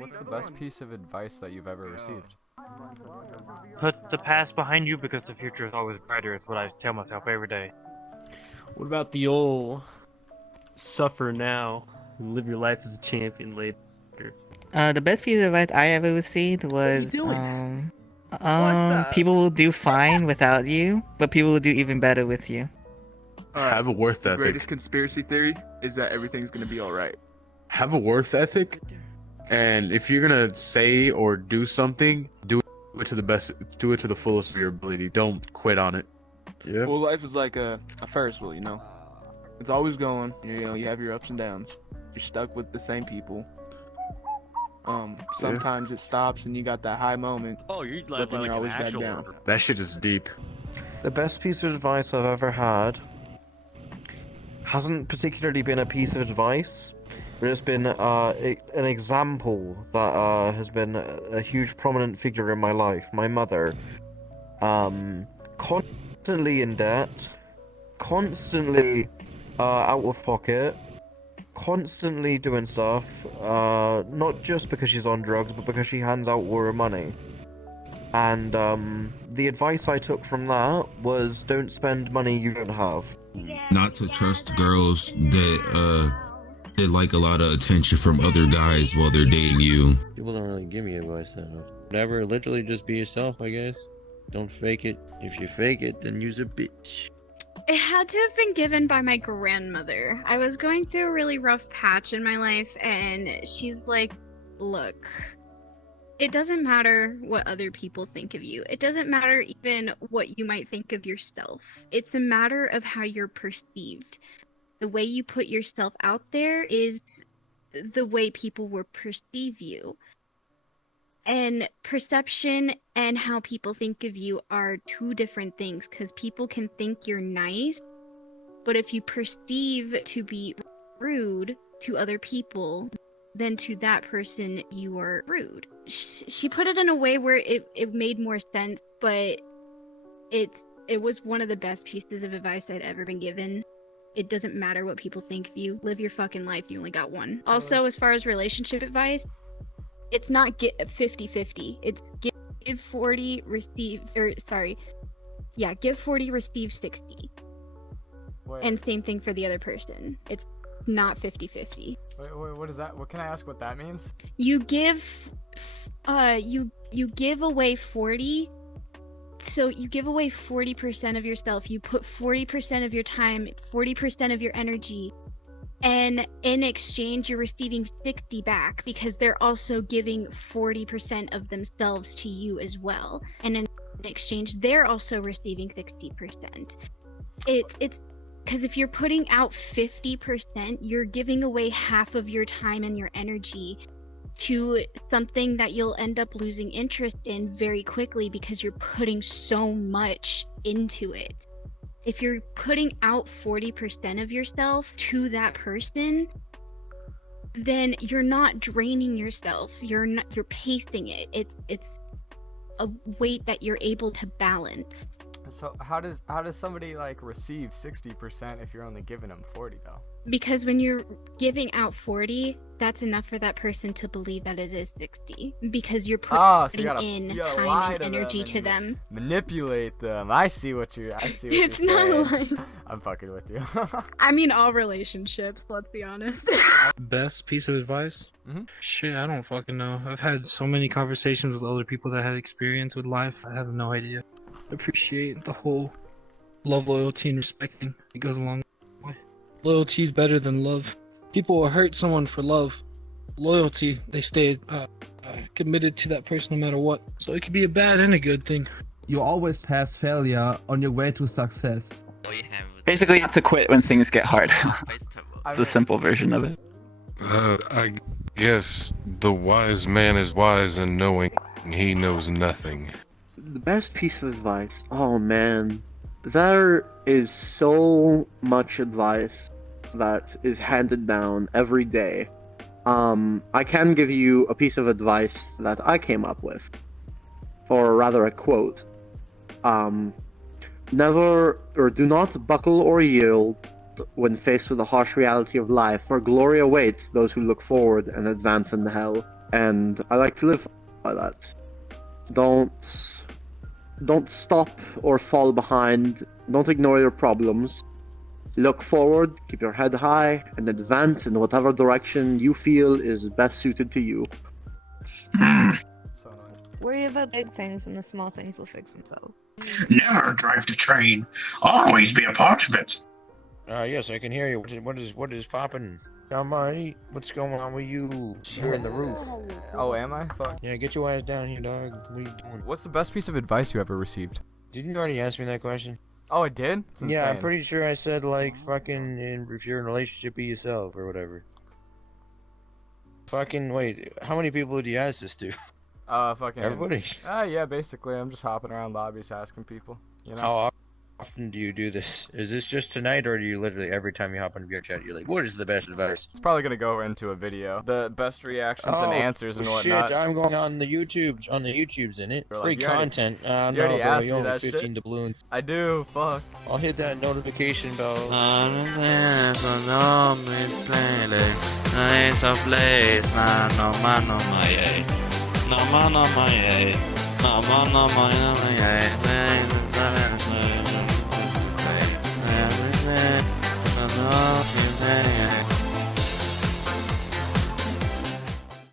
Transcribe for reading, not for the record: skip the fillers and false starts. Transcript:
What's the best piece of advice that you've ever received? Put the past behind you because the future is always brighter. It's what I tell myself every day. What about the old suffer now and live your life as a champion later? The best piece of advice I ever received was, people will do fine without you, but people will do even better with you. Have a worth The ethic. greatest conspiracy theory is that everything's gonna be all right. Have a worth ethic, and if you're gonna say or do something, do it to the best. Do it to the fullest of your ability. Don't quit on it. Yeah. Well, life is like a Ferris wheel, you know. It's always going. You know, you have your ups and downs. You're stuck with the same people. Sometimes it stops and you got that high moment. Oh, you're but then you're always back down. That shit is deep. The best piece of advice I've ever had hasn't particularly been a piece of advice, but it's been an example that has been a huge prominent figure in my life. My mother, constantly in debt, constantly out of pocket, constantly doing stuff, not just because she's on drugs, but because she hands out all her money. And the advice I took from that was don't spend money you don't have. Not to trust girls that like a lot of attention from other guys while they're dating you. People don't really give me advice that often. Whatever, literally just be yourself, I guess. Don't fake it. If you fake it, then use a bitch. It had to have been given by my grandmother. I was going through a really rough patch in my life, and she's like, look, it doesn't matter what other people think of you. It doesn't matter even what you might think of yourself. It's a matter of how you're perceived. The way you put yourself out there is the way people will perceive you. And perception and how people think of you are two different things, because people can think you're nice, but if you perceive to be rude to other people, then to that person you are rude. She put it in a way where it made more sense, but it was one of the best pieces of advice I'd ever been given. It doesn't matter what people think of you. Live your fucking life. You only got one. Also, as far as relationship advice, it's not get 50-50. It's give 40, receive, give 40, receive 60. Wait. And same thing for the other person. It's not 50-50. Wait, what is that? What can I ask what that means? You give you give away 40. So you give away 40% of yourself. You put 40% of your time, 40% of your energy, and in exchange you're receiving 60 back because they're also giving 40% of themselves to you as well. And in exchange they're also receiving 60%. It's because if you're putting out 50%, you're giving away half of your time and your energy to something that you'll end up losing interest in very quickly because you're putting so much into it. If you're putting out 40% of yourself to that person, then you're not draining yourself. You're pacing it. It's a weight that you're able to balance. So how does somebody like receive 60% if you're only giving them 40 though? Because when you're giving out 40, that's enough for that person to believe that it is 60. Because you're putting in time and energy to them. Manipulate them. I see what you're saying. It's not like... I'm fucking with you. I mean, all relationships, let's be honest. Best piece of advice? Shit, I don't fucking know. I've had so many conversations with other people that had experience with life. I have no idea. Appreciate the whole love, loyalty, and respect thing. It goes along. Loyalty is better than love. People will hurt someone for love. Loyalty, they stay committed to that person no matter what. So it could be a bad and a good thing. You always pass failure on your way to success. Basically, you have to quit when things get hard. It's a simple version of it. I guess the wise man is wise in knowing he knows nothing. The best piece of advice? Oh man. There is so much advice that is handed down every day. I can give you a piece of advice that I came up with, or rather a quote. Never, or do not buckle or yield when faced with the harsh reality of life, for glory awaits those who look forward and advance in the hell. and I like to live by that. Don't stop or fall behind. Don't ignore your problems. Look forward, keep your head high, and advance in whatever direction you feel is best suited to you. Worry about big things and the small things will fix themselves. Never drive the train. Always be a part of it. Yes, I can hear you. What is poppin'? What's going on with you? You're in the roof. Oh, am I? Fuck. Yeah, get your ass down here, dog. What are you doing? What's the best piece of advice you ever received? Didn't you already ask me that question? Oh, I did? It's Yeah, I'm insane. pretty sure I said, like, fucking, if you're in a relationship, be yourself, or whatever. Fucking, wait, how many people do you ask this to? Fucking... Everybody? Yeah, basically. I'm just hopping around lobbies asking people, you know? How often do you do this? Is this just tonight, or do you literally, every time you hop on VRChat, you're like, what is the best advice? It's probably gonna go into a video. The best reactions and answers and whatnot. Shit, I'm going on the YouTube's in it. Like, Free you already- content. you already asked me only that 15 shit. doubloons. I do, fuck. I'll hit that notification bell. No,